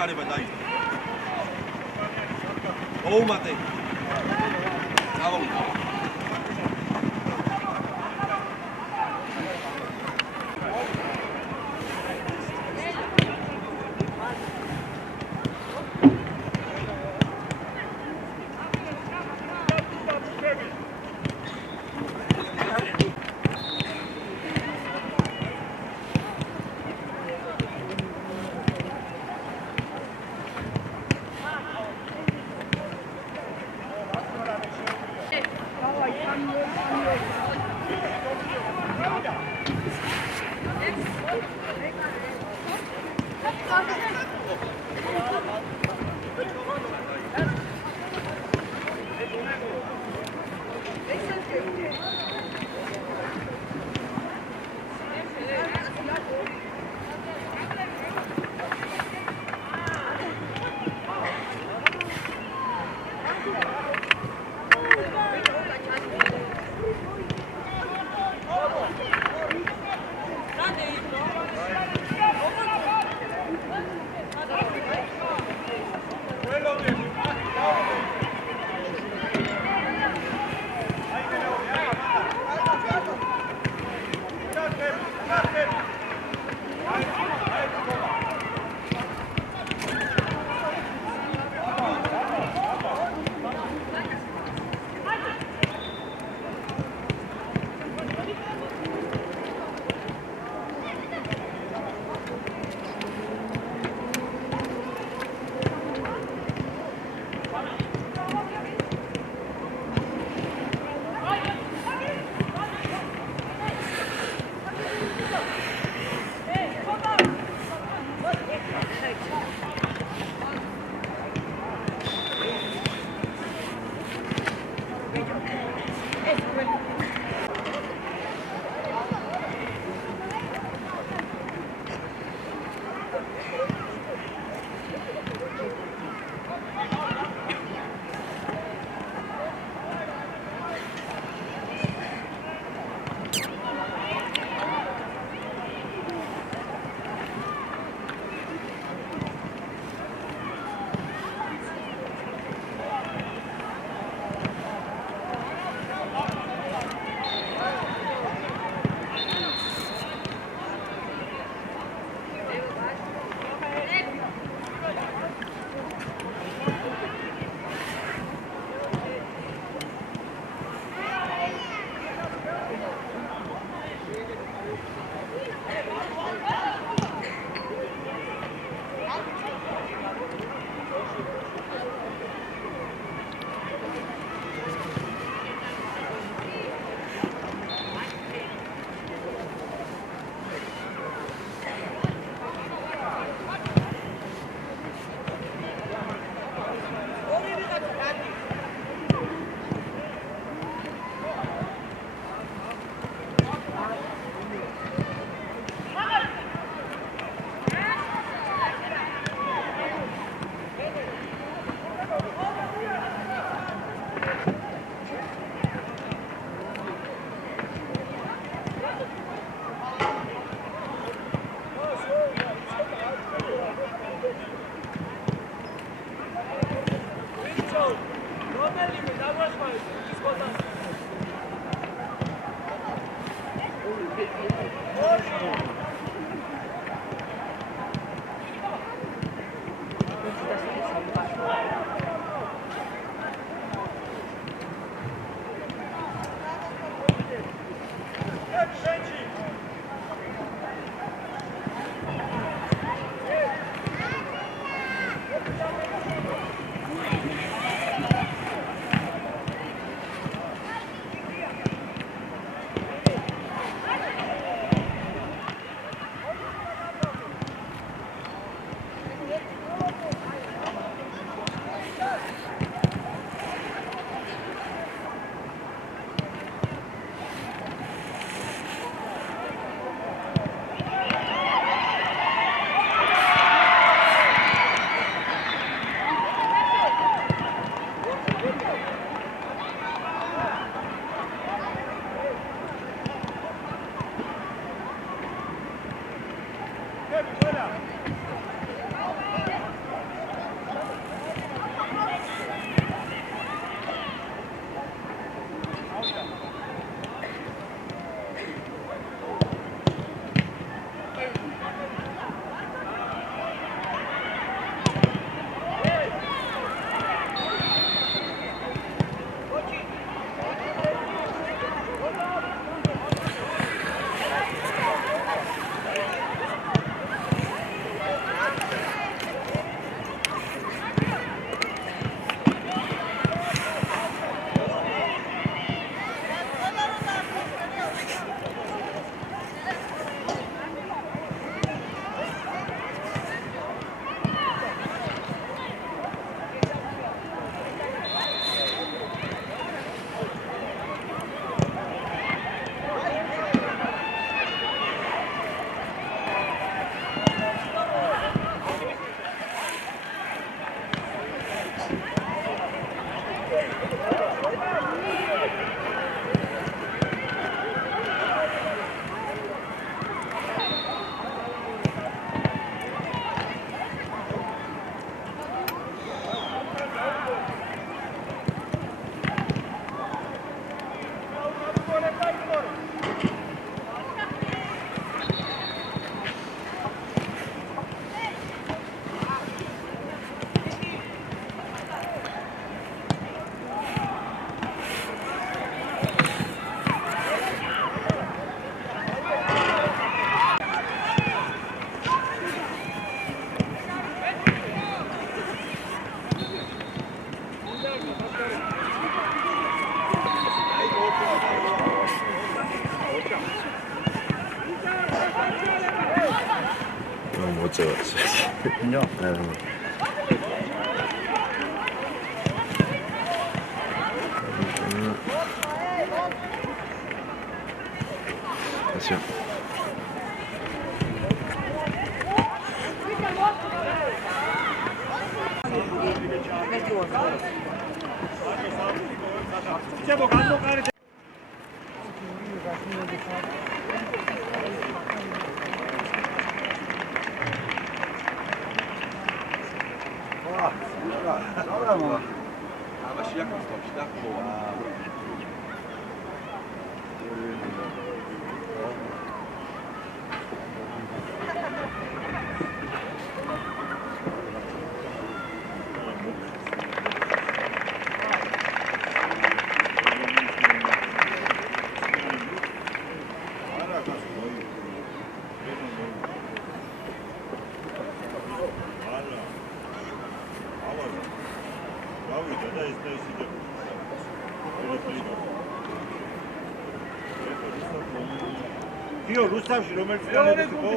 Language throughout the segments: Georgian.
გაჩქარება დაიწყო. ოუმატე. დავამატე. No. Attention. Kio Rustavში რომელიც განეცი ხო?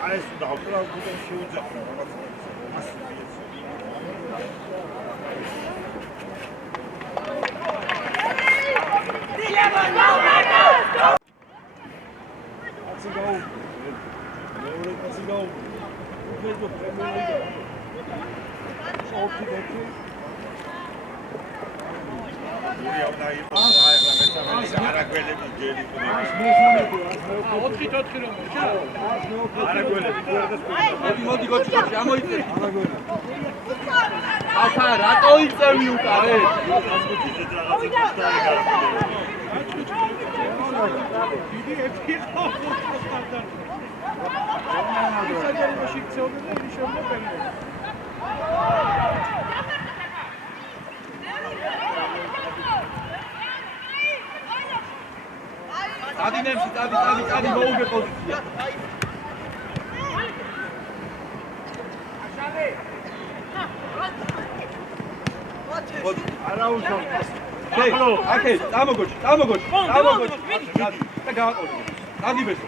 აი ეს დავწერა გუნდს შეუძახო რაღაცა. Adi მოუგე პოზიცია. არა უშო. აკე, დამოგოჩი. და გავაყოლე. დაგიბეს.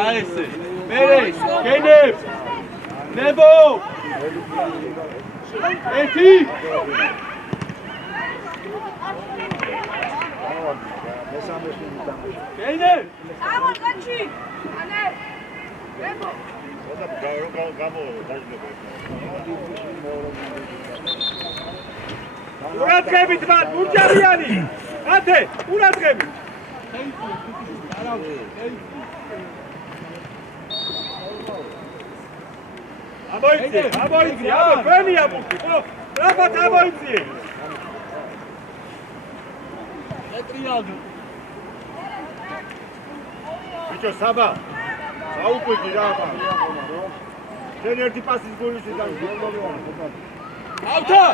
აი ესე. მერე, გენებ. ნებო. ეთი. Gene! Vamos, Gachi! Ale! Nemo! Urazgebit man, Murjariani! Ate, urazgebit! Aboitzi, feni abuki, rabat aboitzi! Etrialdu! Bicho, Saba, საუკვეთი რა აბა. შენ ერთი პასის გოლში და ავთა!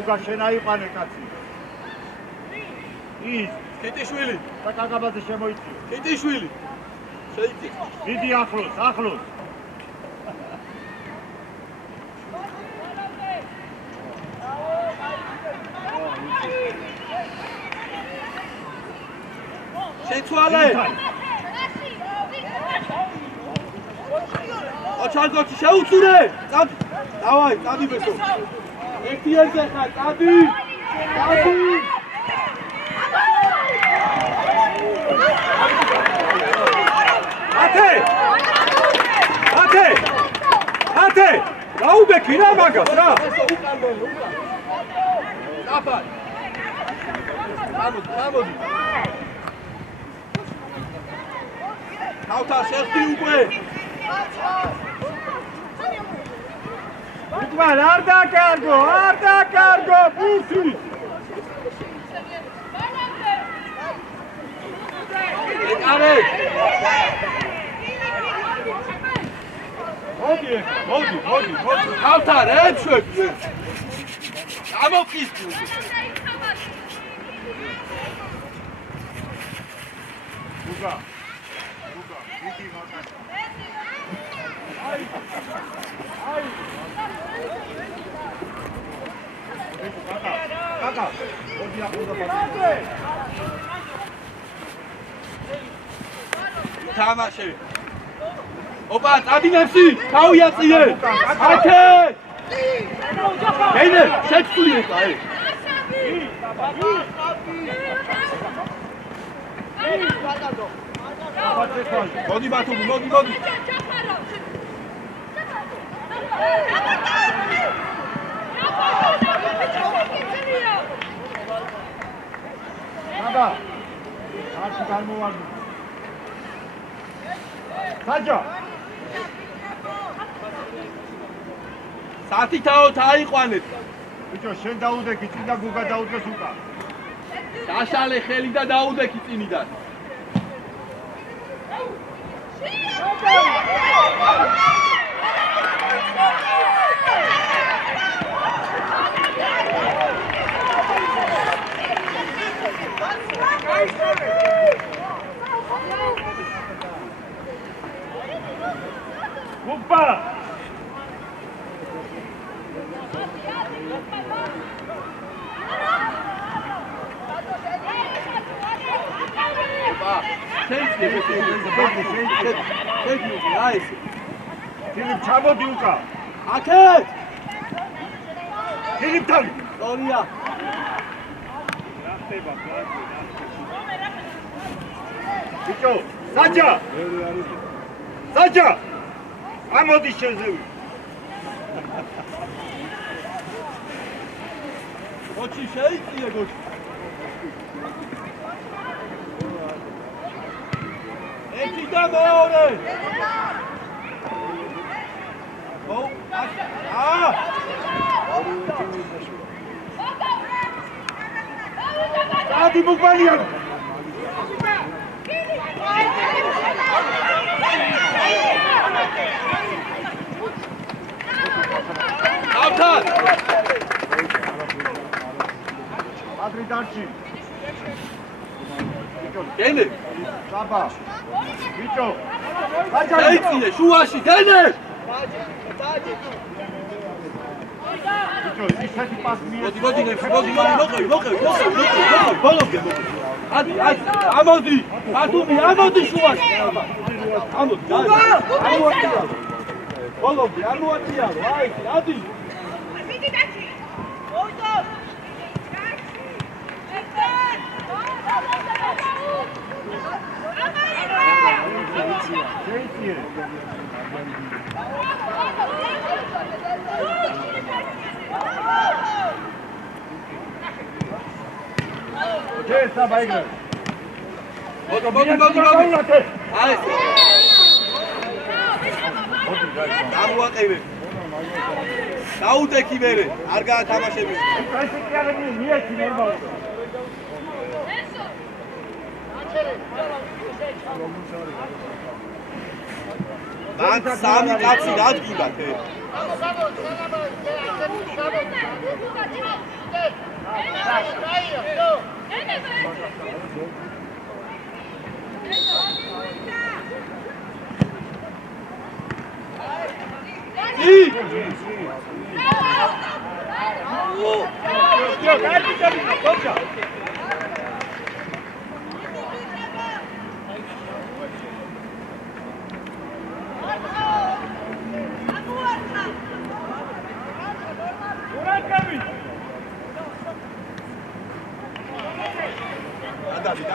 უგა შენ აიყვანე კაცი. ის კეტიშვილი და კაკაბაძე შემოიწიო. კეტიშვილი. შეიწიხ. დიდი ახლოს. შეცვალე. ოჩალგოჩი შეუწურე. დავაი, წადიბესო. ერთი ერზე ხარ, წადი. ათე. დაუბექი რა მაგას რა. დაფარ. გამოდი. Auta, șerpi upe! Utman, arda cargo, pusi! Are! Hodi! Auta, repșoc! Am o chestie! Buga! Ai! საკა. ოდი ახლა პასი. თამაში. ოპა, წადინებში, თავი აწიე. აკე. ეინე, შეცვლი ეს აი. მოდი ბათუმი, მოდი. აბა. არჩი გამოვარდი. საჯო. სათითაო თაიყვანეთ. ბიჭო, შენ დაუდექი, წინა გუგა დაუდგეს უკა. დაშალე ხელი და დაუდექი წინიდან. Gugba! Filip çabuk yuka. Haket! Filip tan. Oraya. Bicho, Sacha. Sacha. Amodi şezevi. Koçi şey diye koç. Ekide meore. Oh, ah. Hadi Bukbaliyan. Altan. Adri Darchi. Gene. Saba. Bicho. Şey diye şu aşı gene. Bicho, iseti pas miye. Მოდი, ბოლომდე. ადი, ამოდი. ბათუმი, ამოდი შუაში. ამოდი. ამოაწიალო. ბოლომდე, ამოაწიალო. აი, ადი. Cesta baigre. მოდი. აი. ამოაყევე. დაუდექი მერე, არ გაათამაშები. კაისიკიარები მიეცი ნორმალურად. მან სამი კაცი რადგინდათ.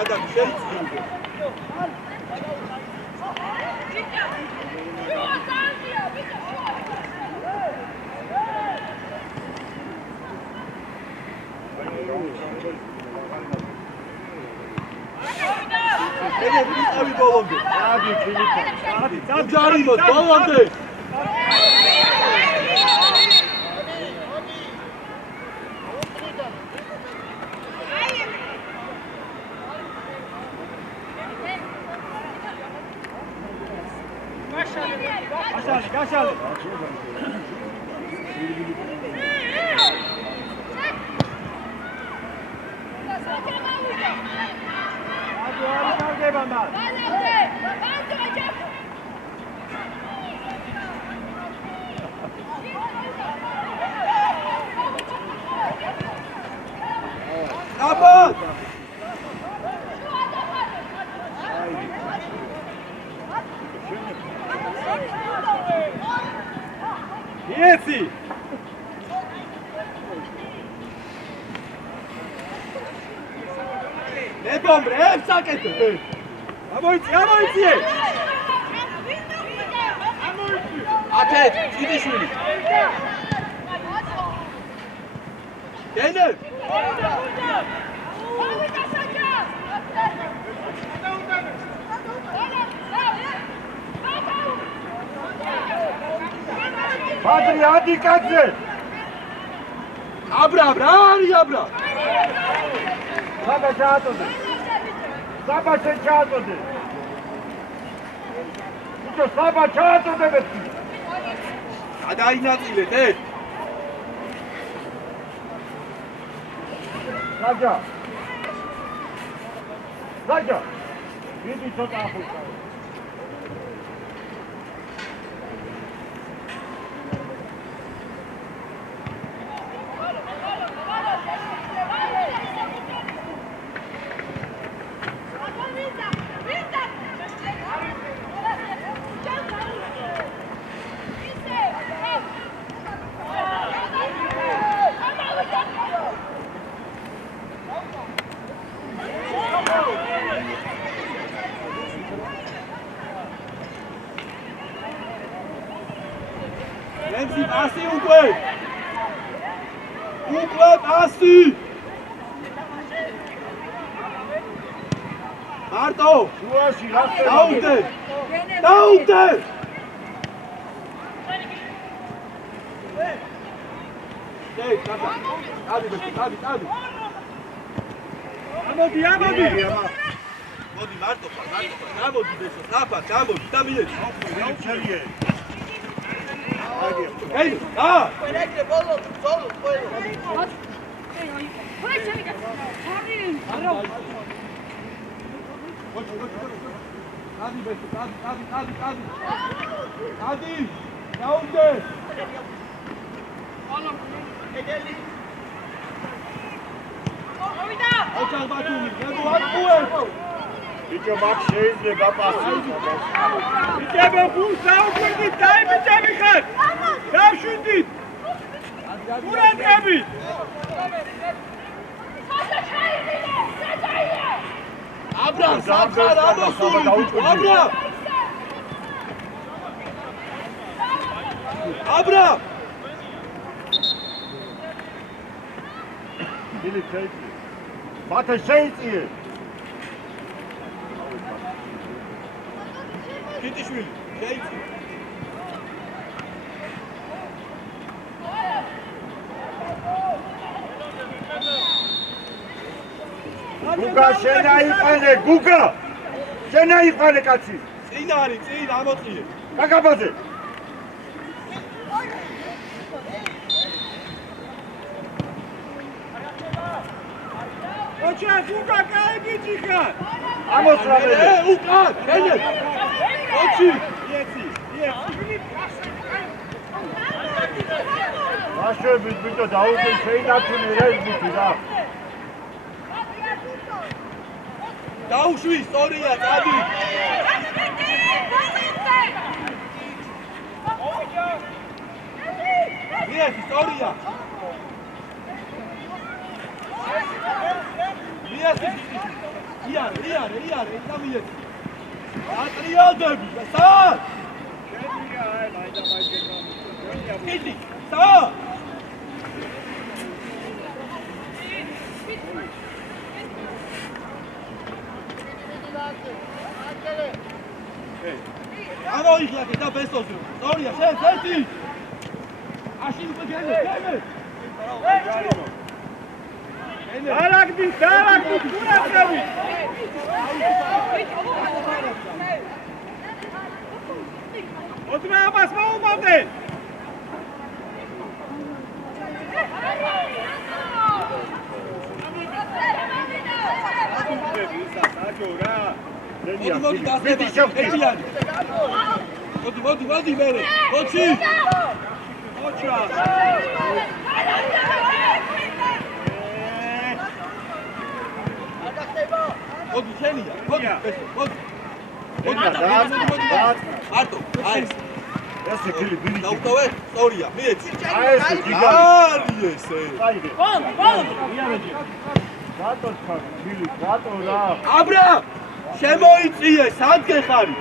Adam şey istiyordu. Evet, biz abi dolandı. Hadi Filip. Hadi. Cari bak, dolandı. Kaçalım. Hadi kavga bana. იეცი. ებომრებს საკეთე. ამოიწი. ათეთ, წინიშვილი. დენე. ბადრი ადიკაძე. აბრა, რა არის აბრა? საბა ჩააწოდე. საბა ჩააწოდე. უთო საბა ჩააწოდე მეტი. გადაინაწილეთ, რაჯა. დიდი ცოტა ახლა. ლენსი პასი უკვე პასი მარტო შუაში რა დაუდე დადი ამოდი მოდი მარტო გამოდი ბესო საფა გამოდი და მიეც ჩალიე აი და Peraí, bolo, solo, puedo. დადი ბესო დადი დაუდე ოჩალ ბათუმი გებოაკუე ბიჭო მაგ შეიძლება პასი ბიჭებო გულს დაუკვირდით დაიბიჭები ხარ დავშვიდით ყურადღებით აბრამ სათხარ ამოსული აბრამ ილი ჩაიწი მათე შეიწიე კიტიშვილი შეიწი გუგა შენაიყანე გუგა შენაიყანე კაცი წინ არის წინ ამოწიე კაკაბაძე ოჩა გუგა გაიგიჭი ხარ ამოსრაბელე უკან ელე ოჩი იეცი ვაშვებით ბიჭო დაუკვირ შეინარჩუნე რა იბუთი რა დაუშვი სწორია წადი მიეცი სწორია მიეცი იარე და მიეცი ატრიალდები და სად კიტი სად ამოიხლაკე და ბესოზე სწორია შენ ერთი აშინ უკვე გენე დარაგდი ყურადღებით ოდმა აბას მოუმავდე მოდი დასწრება ერთიანი მოდი მერე ოჩი ოჩა მოდი შენია მოდი მარტო აი ესე ქილი ბილი. დაუტოვე, სწორია, მიეცი. აი ესე გიგა. არი ესე. აიდე. რატო ხარ ბილი? რატო რა? აბრა! შემოიწიე, სად გეხარი?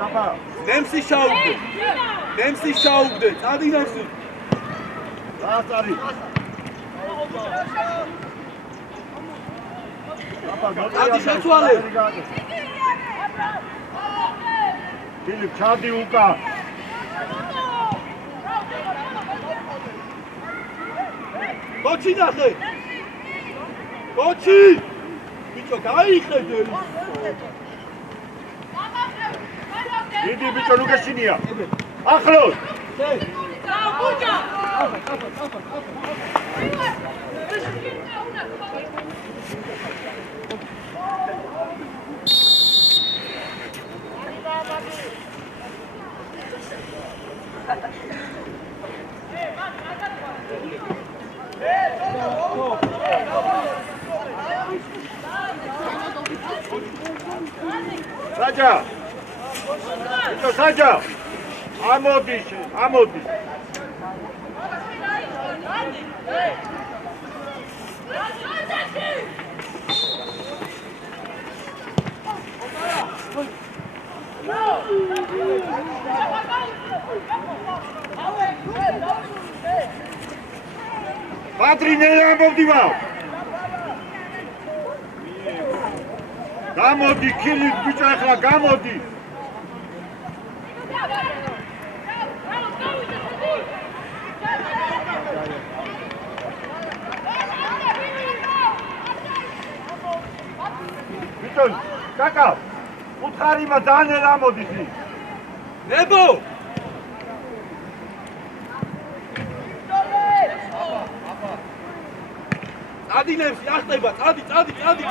Jumpa. ნემსი შაუგდე. ნემსი შაუგდე, წადი ნემსი. რა წარი? წადი შეცვალე. ფილიპ ჩადი უკა. გოჩი ნახე. გოჩი! ბიჭო, გაიხედე. დიდი ბიჭო ნუ გეშინია. ახლოს. საჯა. ბიჭო საჯა. ამოდი. Πατρίνε ამოვდივა. გამოდი ქილი ბიჭო ახლა გამოდი. ბიჭო კაკა უთხარიმა ძალიან ამოდის. ნებო! წადი ნემსი, ახტება, წადი, ერთი წადი,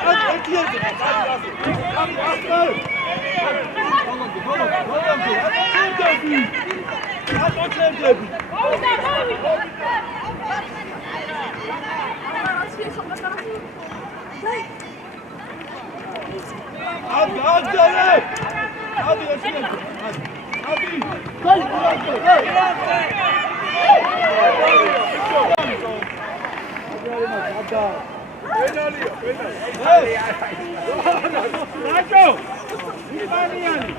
ასე. წადი, ახტე. აკოჩერდები. აგდალე. წადი, ერთი წადი. Penalía. Nacho! Ivaniani!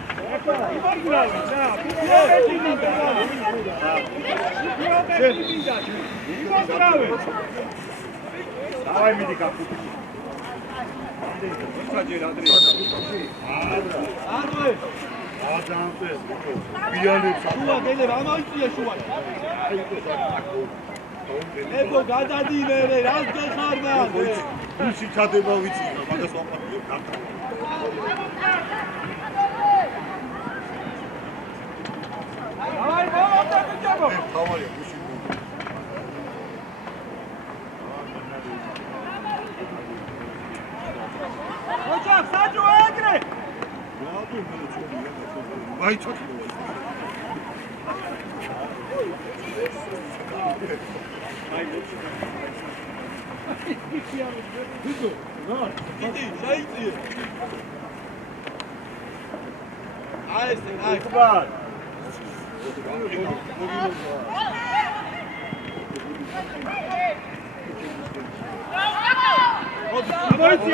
Давай медика. შუა გელებ ამოიწია შუა. ებო გადადი მერე, რას გეხარდა? ვისი ჩადება ვიცი, მაგას ვაყრობ კარტა. Давай, молодец, бычаго! თავარია ვისი. Бычак, Саджу, ეგრე! აი ჩოთი. დიდი, შეიწიე. აი ეს, აი. ბარ.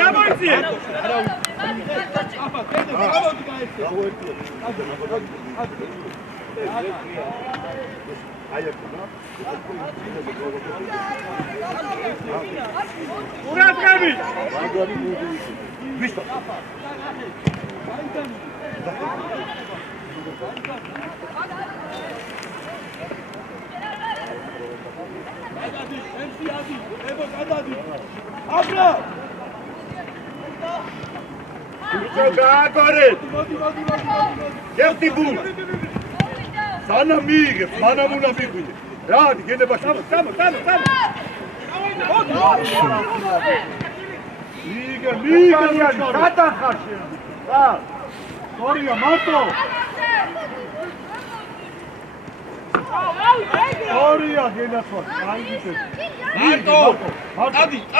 ამოიწი! აბა, კეთე, ამოდი გაიწე. ურატყები! ვიშტო. გადადი, MC ადი, ებო გადადი. აბრა! ბიჭო გააგორე. მოდი. ერთი ბუ. სანა მიიგებ, მანამ უნდა მიგვიდე. რა ადი გენებაში. Tamo! მიიგე, გადახარ შენ. რა? სორია, მარტო. ორია გენაცვალ, აიგეთ. მარტო.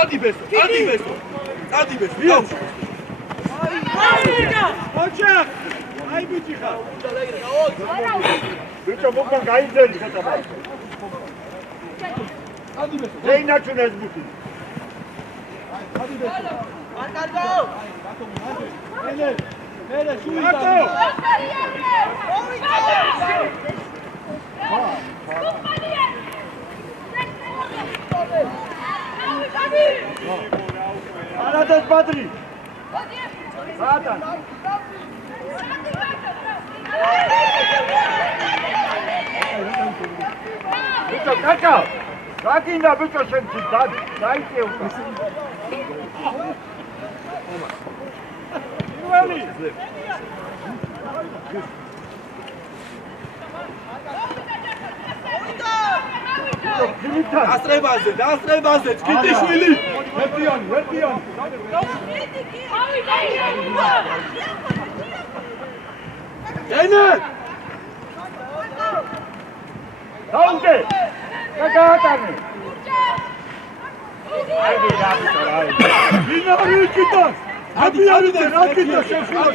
ადი ბესო. ადი ბესო. ოჩახ აი ბიჭი ხარ ბიჭო მოგან გაიძელი ხეთაბა. ადი ბესო. ზეინაჩუნ ეს ბუთი. ადი ბესო. არ კარგო მერე შუი მარტო არადეს ბადრი. რატან? ბიჭო კაკა. რა გინდა ბიჭო შენ დაიწე უკან. ივანი დასწრებაზე, ჭკიტიშვილი. ერთიანი. ენე! დაუნდე. კაკაატანე. აიდი რა ბიჭო რა. ვინარი ჭიტას? ადი რა გინდა შევშურა?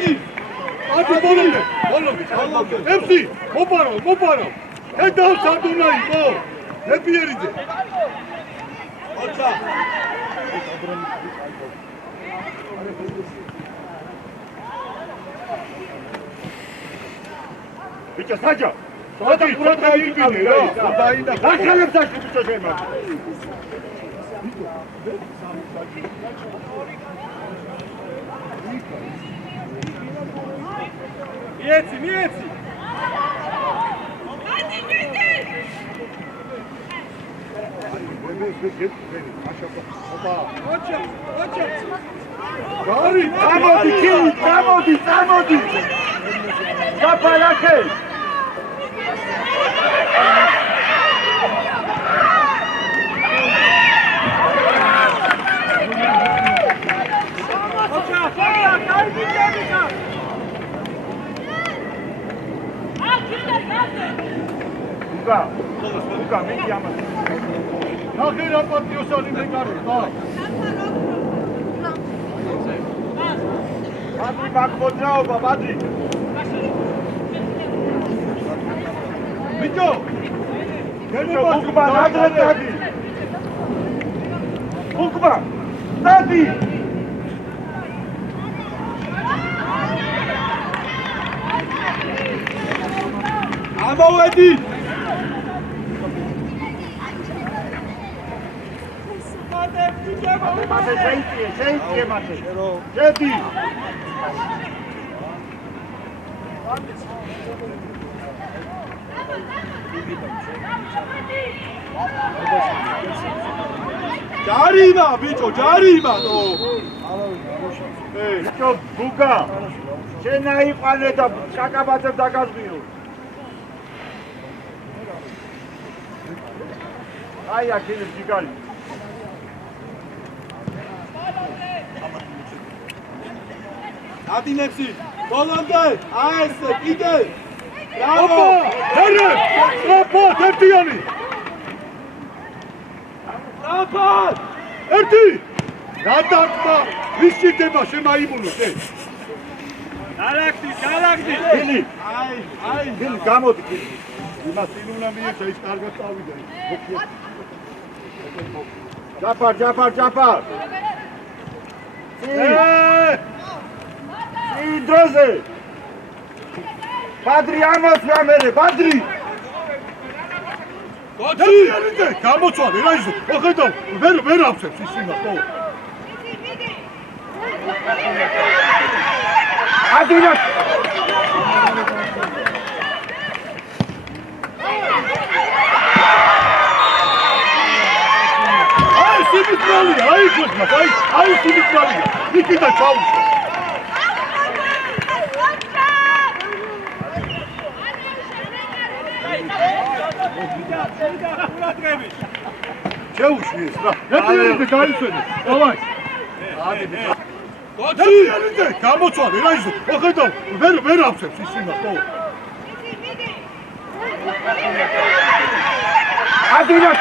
ადი ბოლომდე. ემსი, მოპარო. ედავს სადუნაი, მო. ნებიერიძე. ოჩა. ბიჭო საჯა. სადა იგინე რა. დაიდა. რა ხელებს აქ ბიჭო შემა. მიეცი გამოდი. გაფალაკე. უკა მიდი ამას. ნახე რა პატიოსანი მეკარი, ხა. ბადრი მაგბოძრაობა, ბადრი. ბიჭო. უკბა ნადრე დადი. უკბა. დადი. ამოვედი. მათე შეიწიე მათე. შედი. ჯარიმა ბიჭო, ჯარიმა ნო. ბიჭო ბუგა. შენ აიყვანე და კაკაბაძებს დაგაზღვიო. აი აქ ის ჯიგარი. ადინებში, ბოლომდე, აესე, კიდე. ბრავო! ჰერე! ოპა, ერთიანი! აპად! ერთი! რა დაკმა? ვის ჭირდება შემაიმუნოს, დალაგდი! გილი! აი! გილი, გამოდი, გილი! იმას ინუნა მიეცა, ის კარგად წავიდა. ჯაფარ! დროზე! ბადრი ამოსვლა მერე, ბადრი! გოჩი! გამოცვალე რა ისე? ოხედავ, ვერ ავსებს ის იმას, ხო? ადინა! აი სიმიტრალია, აი გოჩმა, აი სიმიტრალია. ნიკიტა ჩაუშვა. შეუშვის რა. ნებიერიძე გაიცვენე. დავაი. გოჩი! გამოცვალე რა ისე? ოხედავ, ვერ ავსებს ის იმას, ხო? Adidas.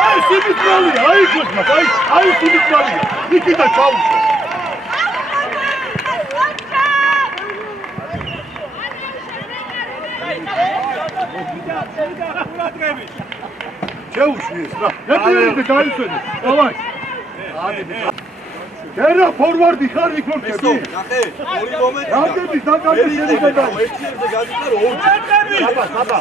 Ay Simitmali, ay kızma, ay Simitmali. Nikita Çavuş. Çavuş muyuz? Ne diyorsun? Daha iyi söyle. Davay. Hadi bir. Terra forward dikar dikor kebi. ნახე, ორი მომენტია. რამდენი დაგარდა შეიძლება. ერთი ერზე გადიხარ ორი. საბა, საბა.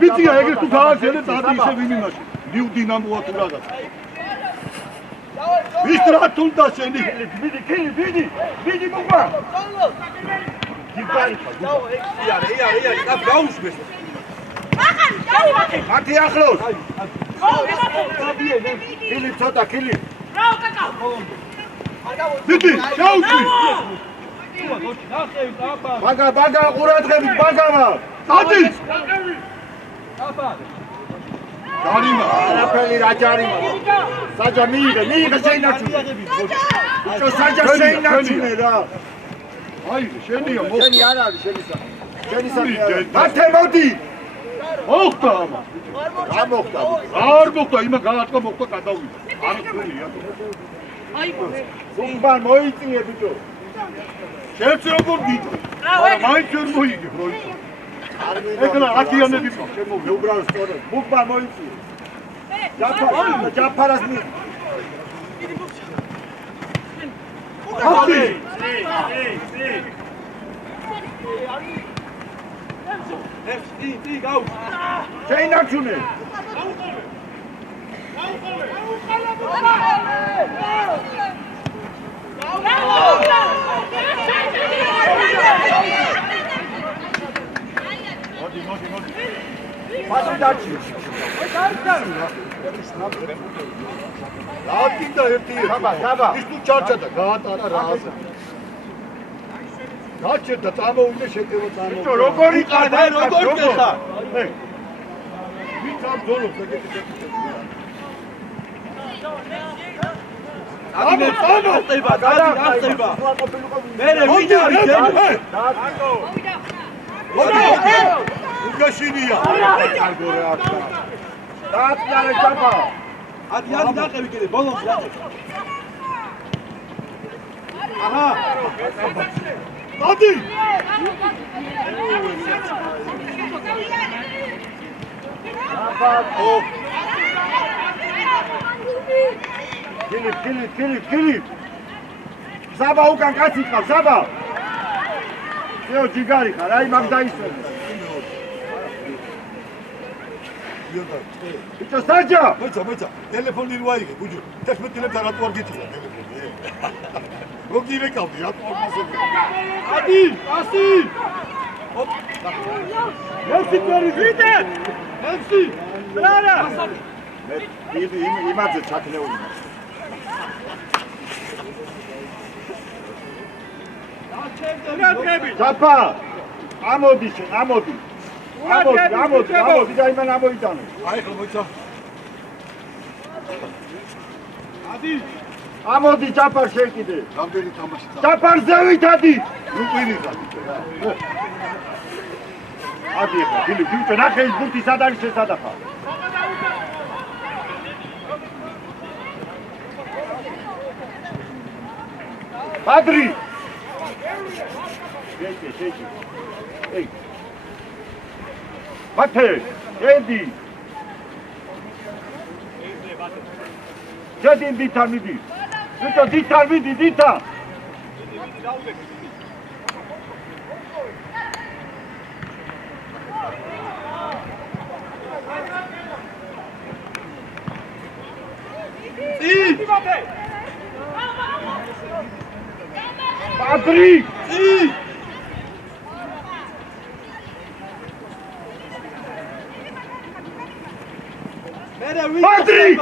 ბიჭია, ეგრე თუ გააჩერე დადი ისე ვიმინაში. ნიუ დინამოა თუ რაღაც. ვის რა თუნდა შენი? ვიდი გუგა. მათი ახლოს. კილი ცოტა, კილი. დიდი, შაუში. ბაგა ყურადღებით, ბაგამა. დადი. ჯარიმა, არაფერი რა ჯარიმა. საჯა მიიღე შეინარჩუნე. უშო საჯა შეინარჩუნე რა. აი, შენია, შენი არ არის შენისა. შენისა. მათე მოდი. მოხდა ამა. რა მოხდა? არ მოხდა, იმა გააწყო მოხდა გადავიდა. არ ხულია. აი, ბუმბან მოიწიე ბიჭო. შენც როგორ გიწევ? არა, მაინც ვერ მოიგებ რო იცი. ეხლა ათიანები შემოვიდა. უბრალოდ სწორად. ბუმბან მოიწიე. ჯაფარას მი. ათი. დი, გაუ. შეინარჩუნე. მოდი. მათი დაჩი. დაატკიდა ერთი. საბა. ის თუ ჩარჩადა, გაატარა რაზე. გაჩერდა, წამოვიდა შეკერო წამოვიდა. ბიჭო, როგორი ყადა, როგორ გეხა? ვით ამ დოლოს ეგეთი. წება, დაწება. მერე ვინ არის შენ? მოდი. უგაშინია. კარგო რა აქ. დააწიარე ჯაფა. ათიანი დაყევი კიდე, ბოლოს დაყევი. აჰა. მოდი. აბა. კილი. საბა უკან კაცი ყავს, საბა. ეო ჯიგარი ხარ, აი მაგ დაისვენ. ბიჭო საჯა. მოიცა, ტელეფონი რო აიღე, ბუჯო. 11 ლεπτს რატო არ გიწია ტელეფონი? როგორ ირეკავდი, რატო არ გასული? ადი, ასი. ერთი კვერი ვიდე. ერთი. რა. მე იმაძე ჩაქნეული. ჯაფა. ამოდი შენ, ამოდი. ამოდი და იმან ამოიტანო. აი ხო მოიცა. ადი. ამოდი ჯაფარ შენ კიდე. რამდენი თამაში და. ჯაფარ ზევით ადი. ნუ ყვინი ხარ. ადი ხა, ბიჭო, ნახე ის ბურთი სად არის შესადახა. პადრი. შეჭი. ეი. ბათე, ედი. ჯედინ დითა მიდი. ბიჭო, დითა მიდი, დითა. პადრი. პადრი.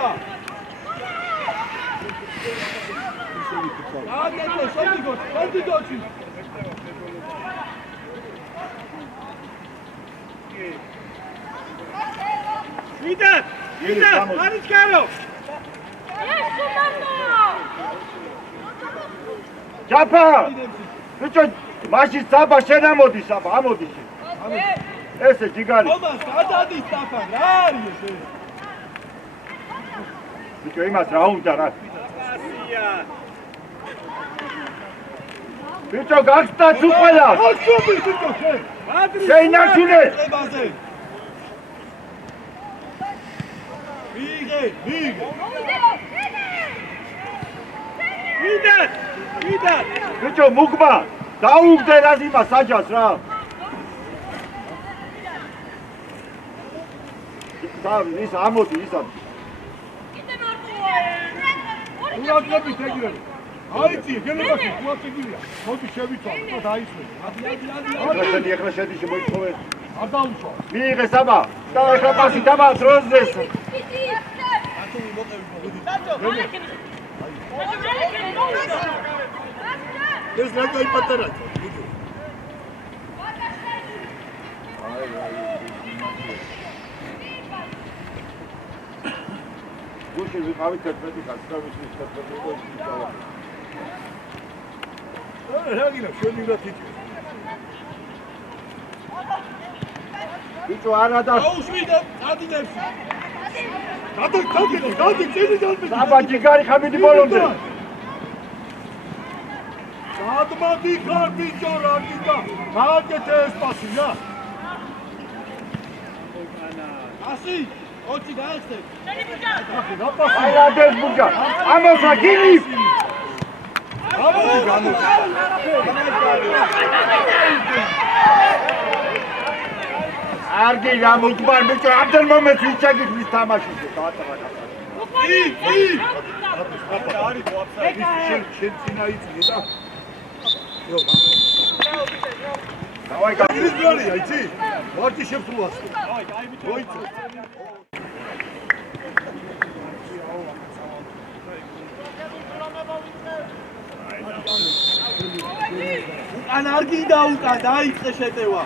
ვიდან არის გარო ჯაფა ბიჭო მაშინ საბა შენ ამოდი საბა ამოდი შენ ესე ჯიგარი ხომას გადადი სტაფან რა არის ეს ბიჭო იმას რა უნდა რა პასია ბიჭო გახსნა თუ ყველა აშუბი ბიჭო შენ შეინარჩუნე ებაზე ვიღე ვიდან ბიჭო მუგმა დაუგდე რა იმას საჯას რა ის ამოდი ისა ურაგებით ეგრევე აიცი გენებაში ყუაწიგია მოდი შევიცვალო და დაისვე ეხლა შედი შემოიწოვე არ დაუშვა მიიღე საბა და ეხლა პასი დაბა დროზდეს ეს რა გაიპატარა გუშინ ვიყავით 11 კაცი და მისთვის 11 რა გინდა შენი რა თითქოს ბიჭო არა და აუშვიდე ადინებში დადი წელი დავდი საბა ჯიგარი ხამიდი ბოლომდე გადმოდი ხარ ბიჭო რა გინდა გააკეთე ეს პასი რა ასი ოჩი დაეხსე აი რა დეს ბუჯა ამოსა გინი ამოდი გამოდი არგი რა მუგბარ ბიჭო ამდენ მომეც ვიჩაგის თამაშის დაატავა შენ წინა იწვი და დავაი ის გოლია იცი ვარტი შეფრუას მოიწე უკან არ გინდა უკან დაიწყე შეტევა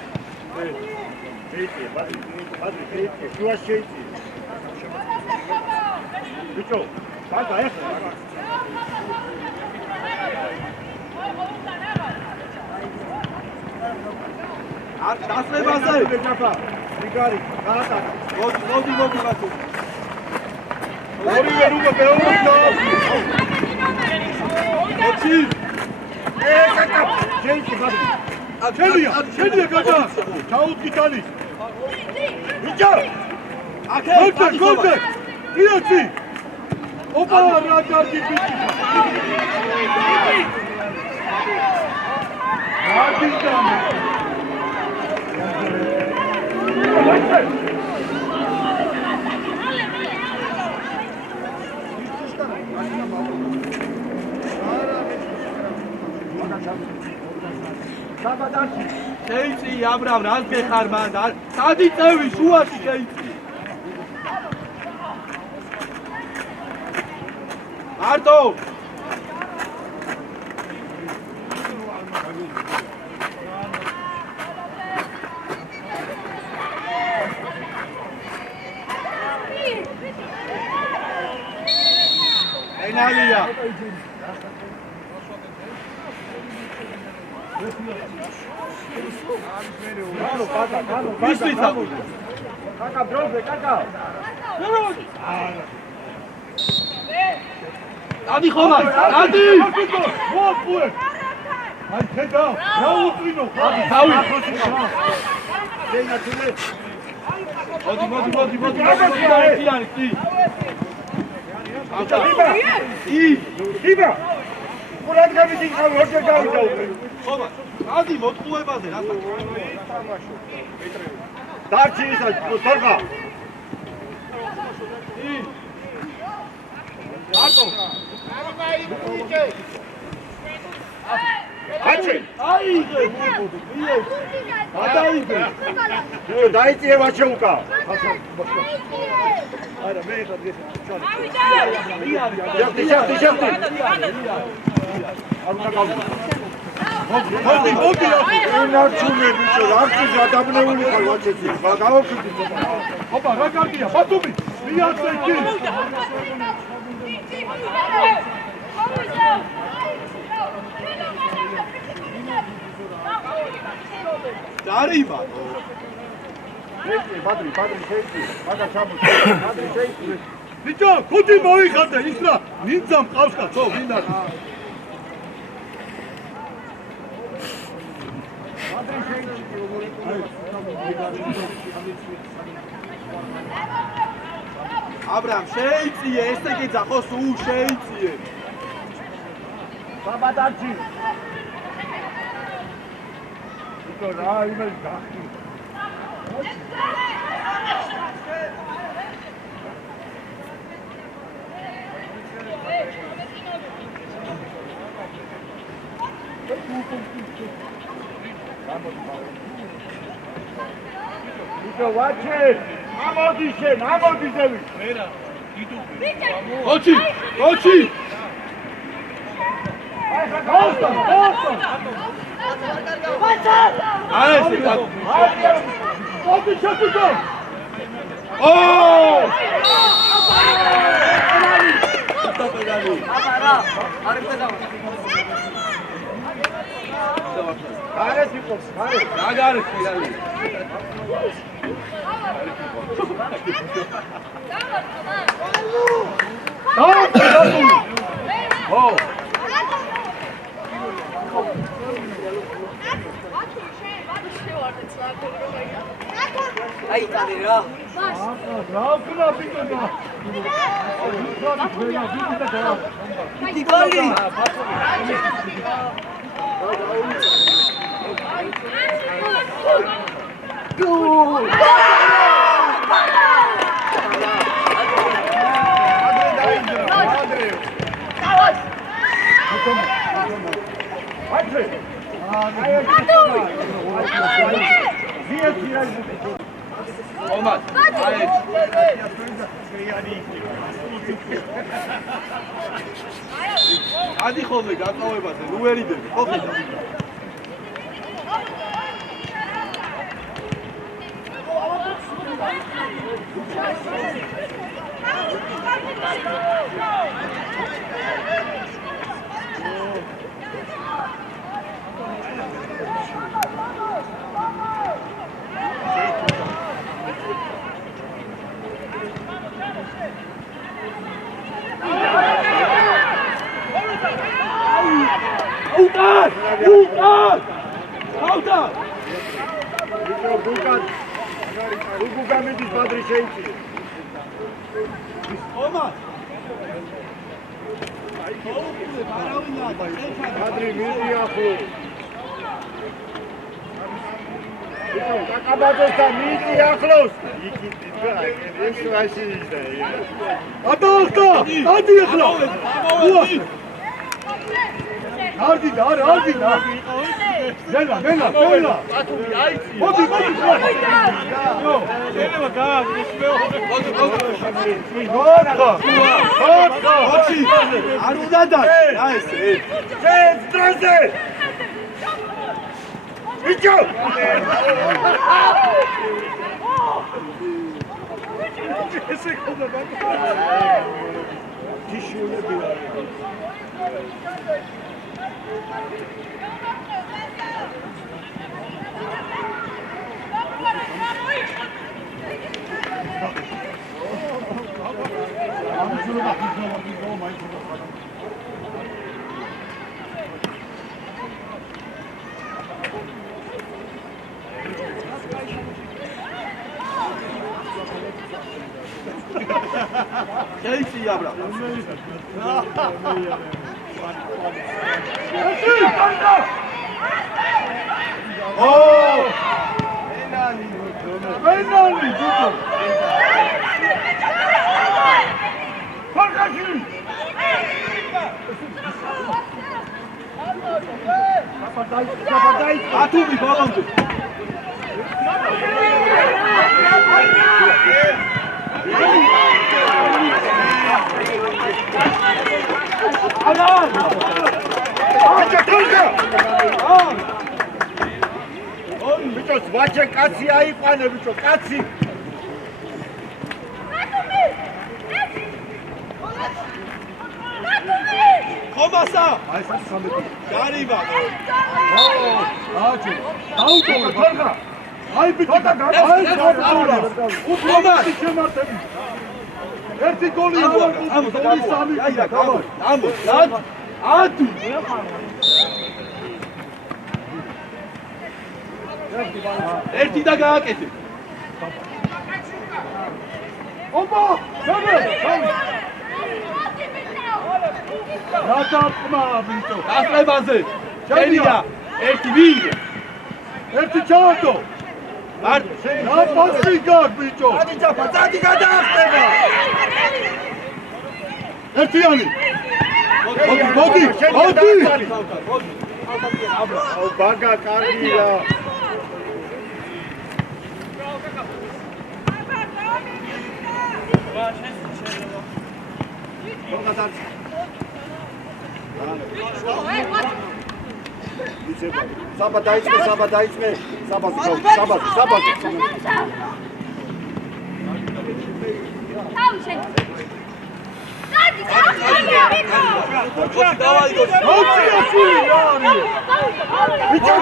შუა შეიწი ბიჭო ბაგა ეხლა არ დასწრებაზე ჯაფა რიგარი გაატარა მოდი ბატონო ორივე რუგა ბევრია ოჩი ესაკა შეიწი ბაგა შენია გაგა ჩაუდგიტალი ბიჭო გოლდე იაცი ოპა რა კარგი ბიჭი შეიწი აბრამ რას გეხარ მან სადი წევი შუაში შეიწი მარტო ენალია ვისვით კაკა დროზე კაკა დადი ხომარ დადი მოყუე აი შედა რა უწვინო თავი შეინარჩუნე მოდი ერთიანი კი იბა ყურად გამიდი ხარ როჯერ გავიდა ხომა დადი მოტყუებაზე რა დარჩი ისა თორღა მარტო აჩე აიღე გადაიღე დაიწიე ვაჩე უკა არა მე ხარ გესა შეხტი არ უნდა გავიდა მოდი ენარჩუნე ბიჭო, არც გადაბნეული ხარ ვაჩეცი. გავაკეთე. ოპა, რა კარგია, ბატუმი. მიაცე კი. დარიმა. ბადრი, შეიცი. მაგა ჩამოწე. ბადრი შეიცი. ბიჭო, ხუთი მოიხადე, ის რა, ნინძა მყავს კაცო, ვინ არის? აბრამ შეიწიე, ესე გეძახ ხო სულ შეიწიე. საბადარჩი. ბიჭო, რა იმენ გახი. ბიჭო, ვაჩე, ამოდი შენ, ამოდი ზევი. ოჩი, ოჩი. გოსტა. აი ესე კაცო. მოდი შეკიდო. ო! არის იყო, არის. რა გარის პირალი? ო! აი კადერა რა ვქნა ბიჭო? ტიკოლი ომად, აი ადი ხოლმე გაკავებაზე, ნუ ვერიდები, ხო ხედავ? უკან! ავდა! ბიჭო, უკან მიდის ბადრი შეიცი. ომად. აი, ხოლმე არავინა, ბადრი მიდი ახლო. ბიჭო, კაკაბაძესთან მიდი ახლოს. ეს რაში ისე. ატახტა! ადი ახლა! უას! არდიდა, არდიდა! ნელა! ბათუმი აიცი. მოდი! შეიძლება გააგდეს მეორე. ოჩი, არ უნდა და აი ესე. შენ დროზე! ბიჭო! ესე ხოდა ბატონო. თიშულები არის. შეიცი აბრა. ო! მენალი ბიჭო! ფარკაში! აბადაი! ათუმი ბოლომდე. ანა! აჭა ბიჭო, ვაჭე კაცი აიყვანე ბიჭო, კაცი. ხომასა აი ეს 13. გარიბა აჩო. დაუტოვე ბარგა. აი ბიჭო, აი ხომას შემართები. ერთი გოლი გოლი სამი. აი რა გამო ათი ერთი და გააკეთე ოპა გამე რატომა ბიჭო გასწრებაზე შენია ერთი ვიგე ერთი ჩავდო არ რა პასი გაკ ბიჭო ადი ჯაფა, დადი გადაახტება. ერთიანი მოდი აუ ბაგა კარგია. საბა დაიწყე. საბაზე. ხოჩი დავალიგო მოწია სული რა არის ბიჭო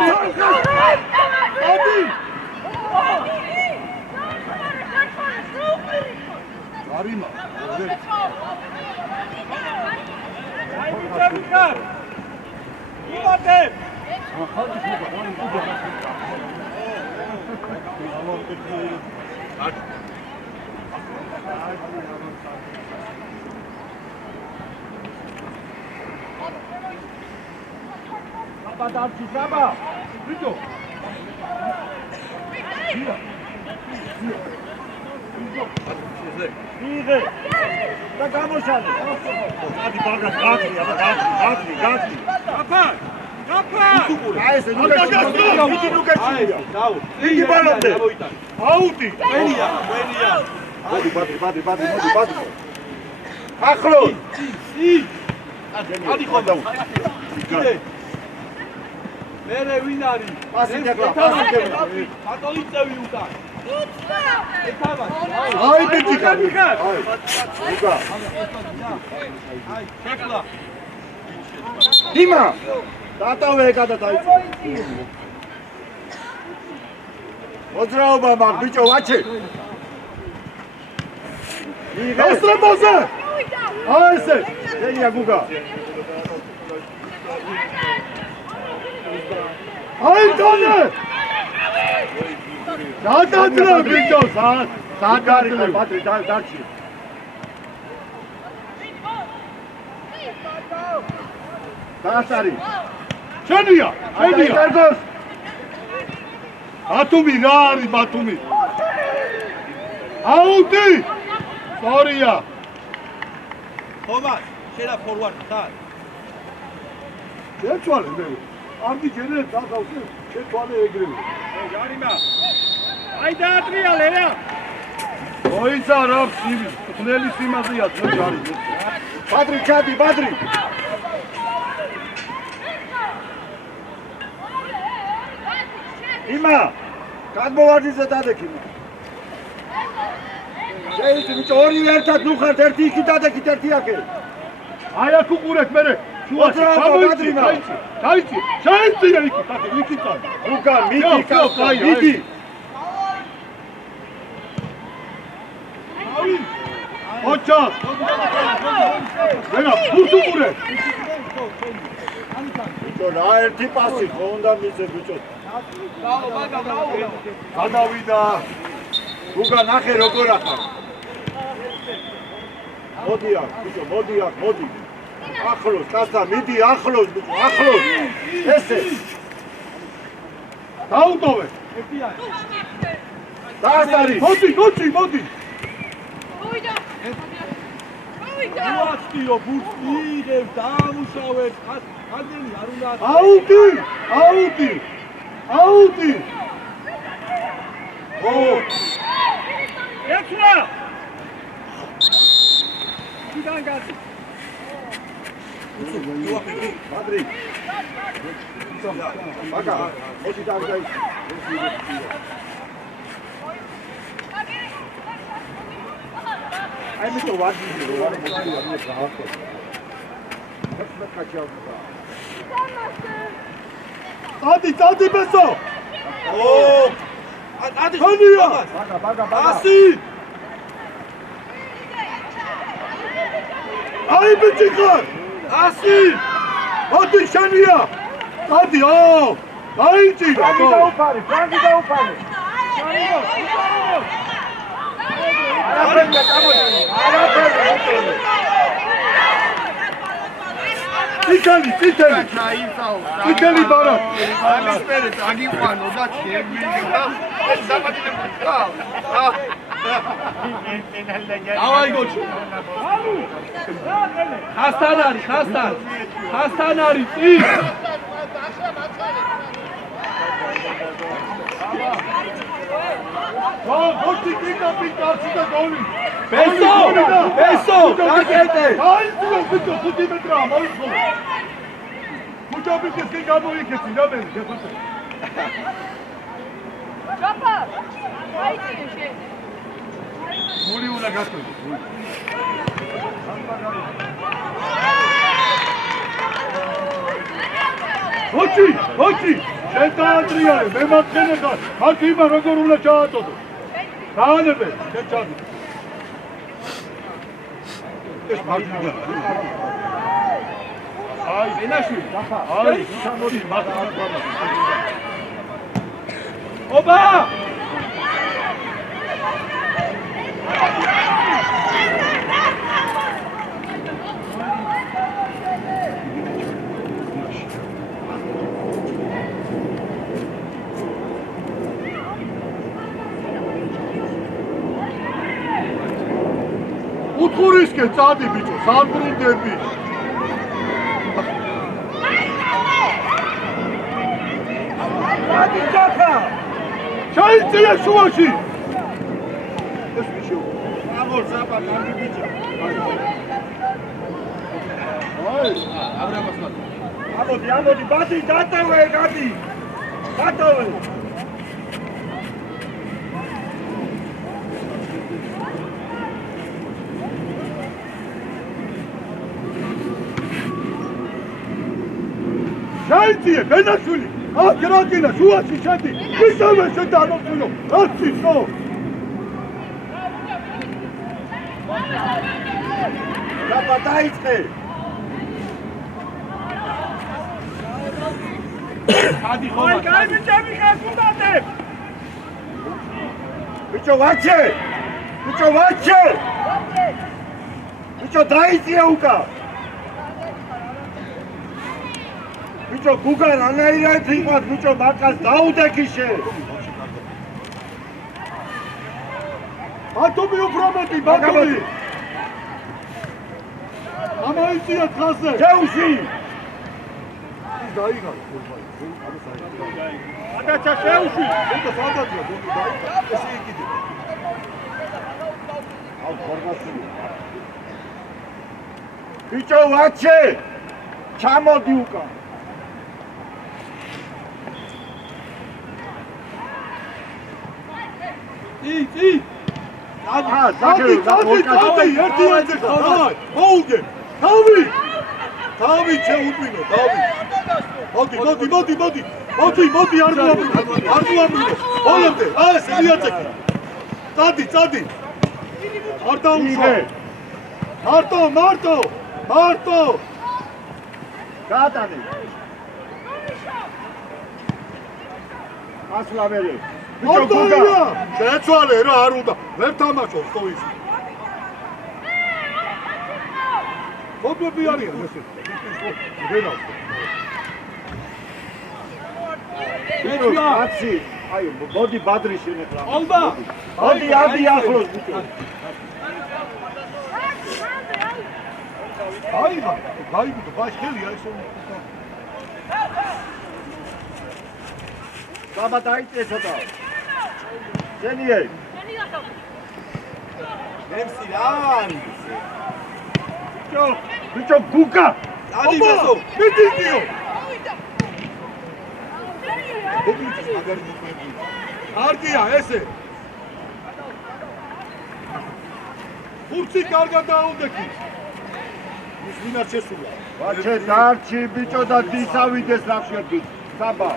მოდი არიმა საბა ბიჭო იღე და გამოშალე ადი ბაგა გაგრი აფა აი ეს ნუკაშია დაუ იგი ბალონდე აუტი ვენია ბადი ახლო ადი ხომ დაუ მერე ვინ არის? პასი დაკლა. ბატონიცევი უკან. აი ბიჭი ხარ. უკა. აი, შეკლა. დიმა. დატოვე გადადაიწე. მოძრაობა მაგ ბიჭო ვაჩე. გასწრებაზე. აი ესე. შენია გუგა. აი დონე! დადადრა ბიჭო, საგარი ბატრი დარჩი. დაასარი. შენია. კარგოს. ბათუმი რა არის ბათუმი? აუტი! სორია. ხომას, შენა ფორვარდი ხარ? შეცვალე მე. ამდი ჯერე დაგავსე, შეცვალე ეგრევე. ჯარიმა. აი დაატრიალე რა. მოიცა რა ფსივი, ხნელი სიმაზეა ძო ჯარი. ბადრი ჩადი, ბადრი. იმა, გადმოვარდიზე დადექი. შეიძლება ბიჭო ორივე ერთად ნუხართ, ერთი იქით დადექით, ერთი აქე. აი აქ უყურეთ მე. შუაში ბადრინა. დაიცი, შეიძლება იქით, აქ იქით. უკა მიდი კაცი, მიდი. ოჩა. ვენა, ფურს უყურეთ. ბიჭო რა ერთი პასი ხო უნდა მიცე ბიჭო. გადავიდა. უკა ნახე როგორ ახარ. მოდი აქ, ბიჭო, მოდი აქ, მოდი. ახლოს, კაცა, მიდი ახლოს, ბიჭო, ახლოს. ესე. დაუტოვე. დაასარი. მოდი. უაცდიო ბურთს იღებ, დაამუშავებ, ამდენი არ უნდა. აუტი. ო, ეცვა.იდან გადი. ბადრი მაგა მოდი დავდაი აი მე то ვარდი ვარ გაახო ხეთ კაჩავდა დადი ბესო ო ადი ხანია ბაგა ასი აი ბიჭიკა ასი მოდი შენია დადი დაიჭირა დაუფარი წითელი წითელი ბარა ამის პერე აგიყვანო და შემიგა ზაბადინებდა დავაი გოჩი ხასთან არის ხასთან არის წი გოჩი კიდა პიკაცი და გოლი ბესო დაგეტე დაიწყო ბიჭო 5 მეტრა მოიხო მუჭობი კი გამოიქეცი რა მე გეხოთე ჯაფა აიჭირე შენ მული უნდა გასწორ მოჩი შენ დაატრიალე მე მაცხენებდა აქ იმა როგორ უნდა ჩააწოდო დაანებე შენ ჩადი ეს მაგიდა აი ენაშვილი აი სამოდი მაგა ობა უთხურისკენ წადი ბიჭო სანბრუნდები დადი ჯახა ჩაიწია შუაში ეს ბიჭო ამორ ზაბა დადი ბიჭო აი ამოდი ბადი დატოვე გადი დატოვე ჩაიწია ბენაშვილი აქ რაკინა შუაში შედი ისევე შედანოწილო აცი ხო ზაბა დაიწყე ადი ხო აი გაიმიწები ხასუნდადე ბიჭო ვაჩე ბიჭო დაიწია უკა ბიჭო გუგან ანაირად იყავს ბიჭო მაკას დაუდექი შენ ატომი უფრო მეტი ბატონი ამაიწია ხაზე ჯეუსი ის დაიგარო ატაცა შეუში უნდა სადადია გუნდი დაიგარო ესე იქიდე აუ ხორბასი ბიჭო ვაჩე ჩამოდი უკა წი დადი ერთი ერთზე დავაი მოუგე თავი შეუწმინო მოდი არ მოამბინო ბოლომდე ეს იაცეკი წადი არ დაუშვა მარტო გადანე ასლავერი მარტოია შეცვალე რა არ უნდა ვერ თამაშობს ხო ის მოგები არიან ესე გენავს კაცი აი მოდი ბადრი შენეთრა ოლბა მოდი ადი ახლოს ბიჭო აი გაიგო ბაშხელია ეს ბაბა დაიწე ცოტა შენიე მემსი რა არის ბიჭო გუგა ადი ბესო მიდიდიო არდია ესე ხურცი კარგად დაუნდექი ის ვინაც შესულა ვაჩე დარჩი ბიჭო და დისავიდეს ნახშები საბა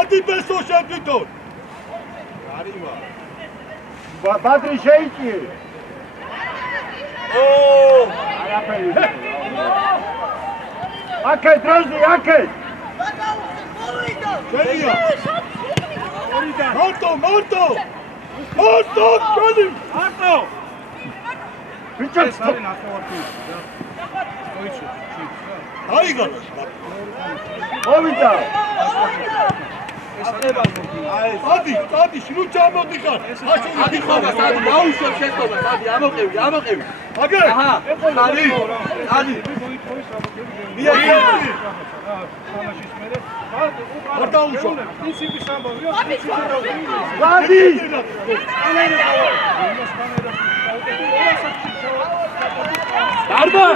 ადი ბესო შეთვითონ არიმა ბადრი შეიჭი არაფერი აკე დროზი აკე შენია მარტო მარტო შენი არტო ბიჭო აიგალა მოვიდა ადი შნუ ჩამოდიხარ ადი ხომა სადი დაუშვებ შეცდომა სადი ამოყევი აგე აჰა ადი მია არ დაუშვა ადი დარბა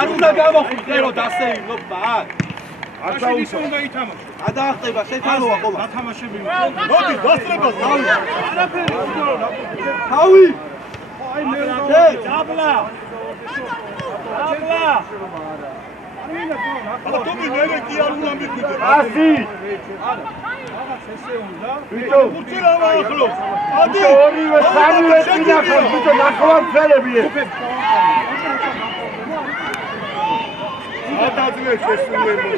არ უნდა გამოხვიდე რომ დასეინო ბათ არ დაუშვა უნდა ითამაშო გადაახტება შეთანოა ყოლა ათამაშები მოდი დასწრება თავი თავი აი მე დაბლა არა თუმი მე კი არ უნდა მიგვიდე ასი ბიჭო ხურცი რა მაახლო ადი ორივე სამივე წინახარ ბიჭო ნახევარ ფერები ატაძლეს შესულები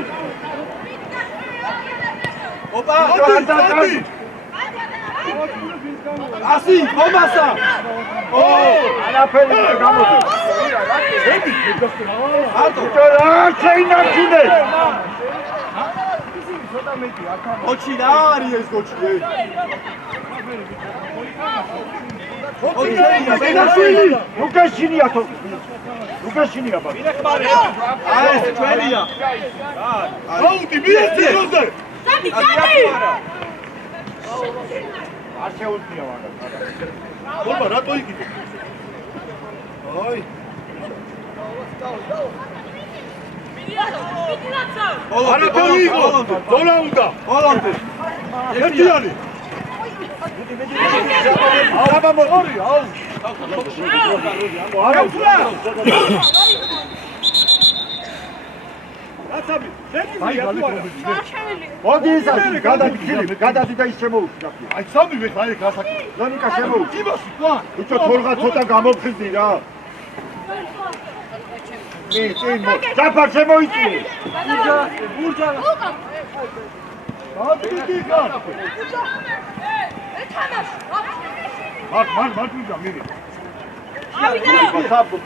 ოპა ადი ასი ხომასა არაფერი გამოდი არტო ბიჭო რა შეინარჩუნე ოჩი რა არის ეს გოჩი ბენაშვილი უკაშინია თო უკაშინია ბა აი ეს ჩვენია აუდი მიეცი როზე არ შეუძლია ვაგა ოპა რატო იგიდე აი არაფერი იყო დოლა უნდა ბოლომდე ერთიანი აბა მოდი აუ არა რაცაბი მოდი ისეთი გადადი და ის შემოუჩდა აი სამივე ხარ ეგ გასაკი ლონიკა შემოუჩდა იმასი ყვა ბიჭო თორღა ცოტა გამოფხიზდი რა წინ დაფარ შემოიწიე ადი გიგა მარ ვიდა მირი საბო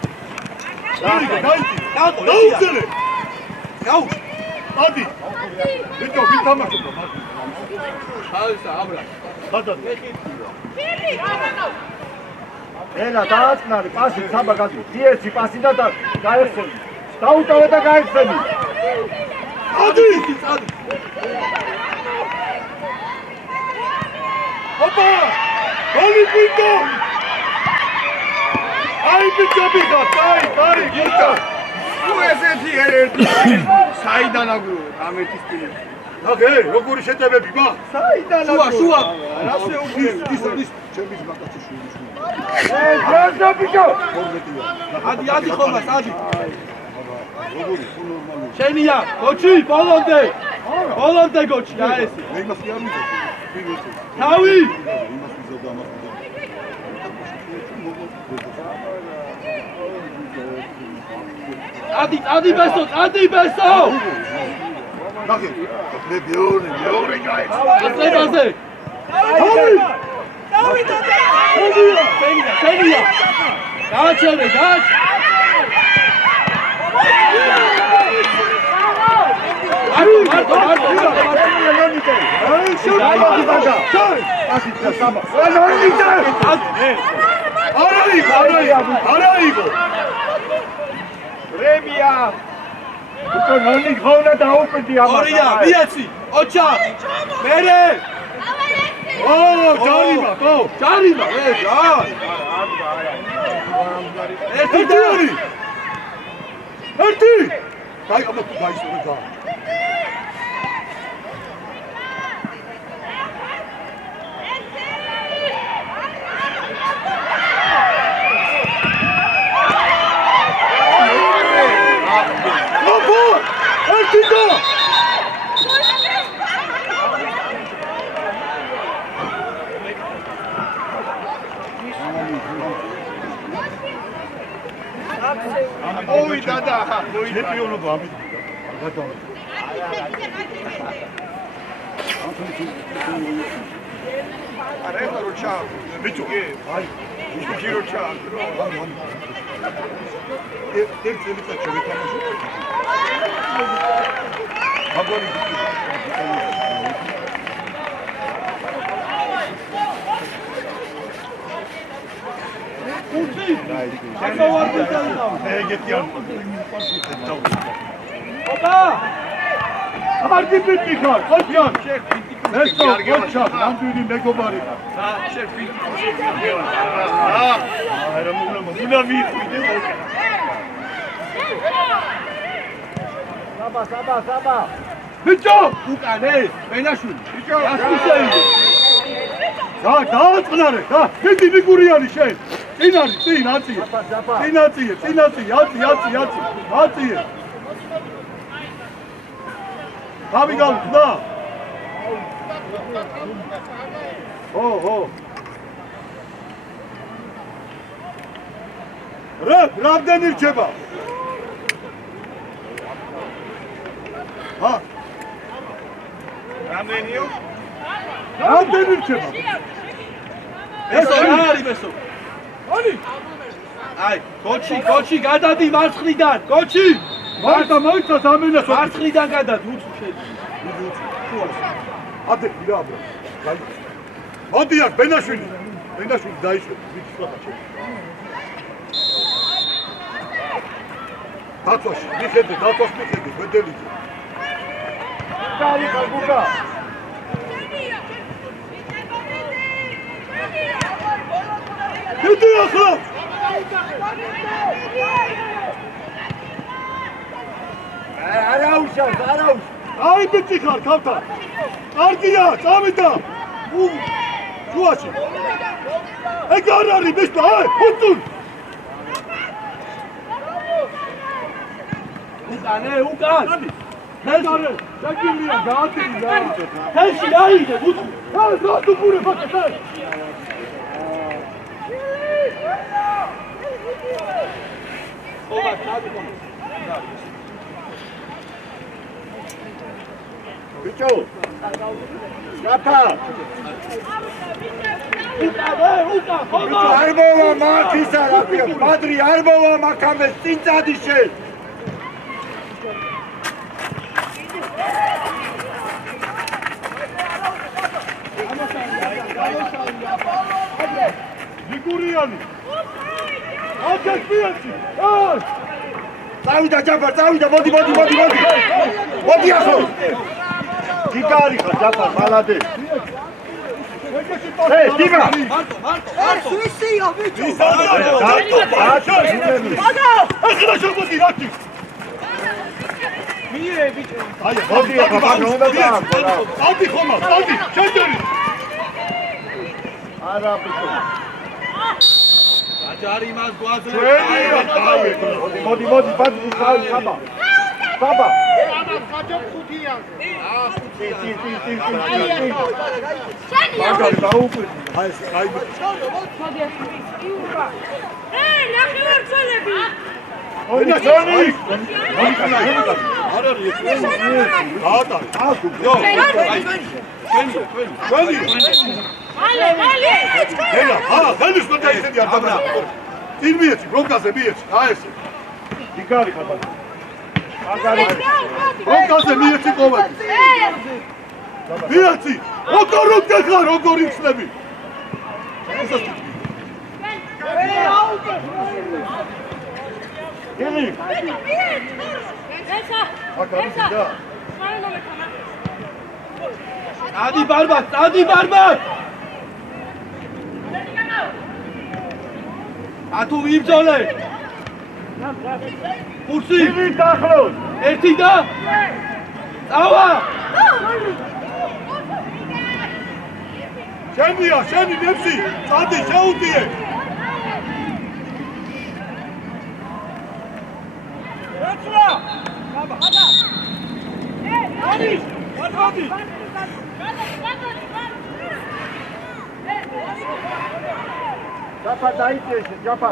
დაუძელე გაუ ადი ბიჭო ვითამაშო ხალხა აბრა ხადა ელა დააწნარი პასი საბა გადი დიესი პასი და გაიხსენი დაუტოვე და გაიხსენი ადი წადი ოპა გოლი ბიჭო აი ბიჭო ბიჭო დაი ბიჭო ნუ ესეთი ერთ საიდან აგრო ამეთის პირი აგე როგორი შეტევები მა საიდან შუა რა შეუგზის ჩემის მაგაცი ჯაზა ბიჭო ადი ხომას ადი შენია გოჩი ბოლომდე გოჩი რა ეს მე იმას კი არ ვიზო თავი იმას ვიზო და ამას ადი ბესო ნახე მე მეორე გაიქცა ასებაზე შენია გააჩერე მარტო არა იყო რებია უფრო ნონი გხოვნა დაუპიტი ამას ორია მიეცი ოჩა მერე ჯარიმა, ხო. ჯარიმა, ერთი. აი, აბა თუ გაისურვა. ოი დადა, ჩემპიონობა ამით. გადავა. არა როჩა. ბიჭო, აი, ის როჩა. ერთ წელიწად შევეთამაშე. აგონი. Ardi bitti kar, koşan. Nesto, koşan. Nanduydu megobari. Sabah. Bicho! უკანე, ვენაშვილი. ბიჭო, დააწყნარე, მიდი მიგურიანი შენ. წინ არის, წინ, აწიე. აწიე. თავი გავხდა. ხო. რამდენი რჩება? რამდენიო? რამდენი რჩება? ესო რა არის ესო? აი, გოჩი, გადადი მარცხნიდან, გოჩი! მართა მოიცავს ამინას. მარცხნიდან გადადი, უცუ შედი. ადე, რა აბა. მოდი აქ, ბენაშვილი დაიშვე, ვიცი ხახა. დათვაში, მიხედე, ვედელიძე. კარი გუგა. მიდი ახლა. არა უშავს. აი ბიჭი ხარ, ქავთა. კარგია, წამიდა. შუაში. ეგ არ არის ბიჭო, აი, უწუნ. უკან. ნეზარე, შეგიძლია გაატირი რა. თეში აიდე, უცუ. რა თუ პურე ფაკეთე. ბიჭო. გაფა. უკან. არ მოვა მაქისა რა ქვია, პადრი არ მოვა მაქამე წინ წადი შენ. მიგურიანი. აკა ხიაცი. აი! წავიდა ჯაფარ, მოდი. მოდი ახლა. გიგარი ხარ ჯაფარ, მალადე. დიმა. სვისია ბიჭო. ახლა შეგოდი რაკი. მიერე ბიჭო. აი, მოდი ახლა მაგა უნდა დააყო. წავდი ხომა, შენდერი. არა ბიჭო. ჯარიმას გვაძრე. მოდი, ბაძი საბა. მაგარი დაუკვირდი. აი, ნახევარწოლები. ონა ჯონი. არ არის ეს. დაატარე. მალე. ელა, დენის უნდა ისეთი არ დაბრა. წინ მიეცი, როკაზე მიეცი. აი ესე. გიგარი ხარ. როკაზე მიეცი ყოველი. მიეცი. როგორ იხსნები. გელი. ესა. აკარი და. Adi barbat, adi barbat! Atu vibzole! Kursi! Ივით ახლოს. ერთი და წავა! შენია, შენი ნებსი. წადი, შეუტიე. ეცვა ბაბა არი ვარდი ჯაფა დაიწეს, ჯაფა.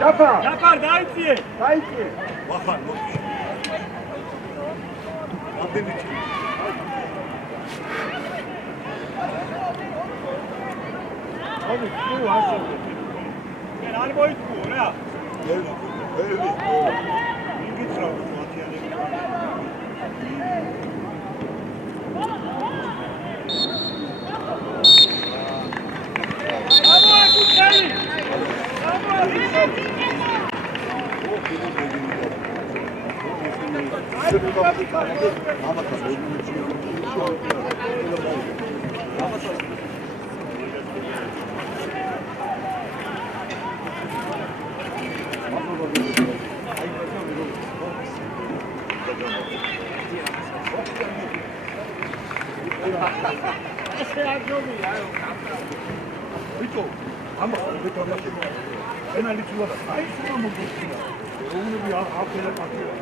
ჯაფა, დაფარ დაიციე დაიწეს. ვახან მოდი. ამდენი წელი. მოდი, თუ ასე. შენ არ მოიწვო რა ელი. იგიცრა მათიანები. ამოაკუთელი ბიჭო, ამას ვეთამაშებ. ენალი ცულა და აი სულ მოგწია. რომლები აღფერა პარტია.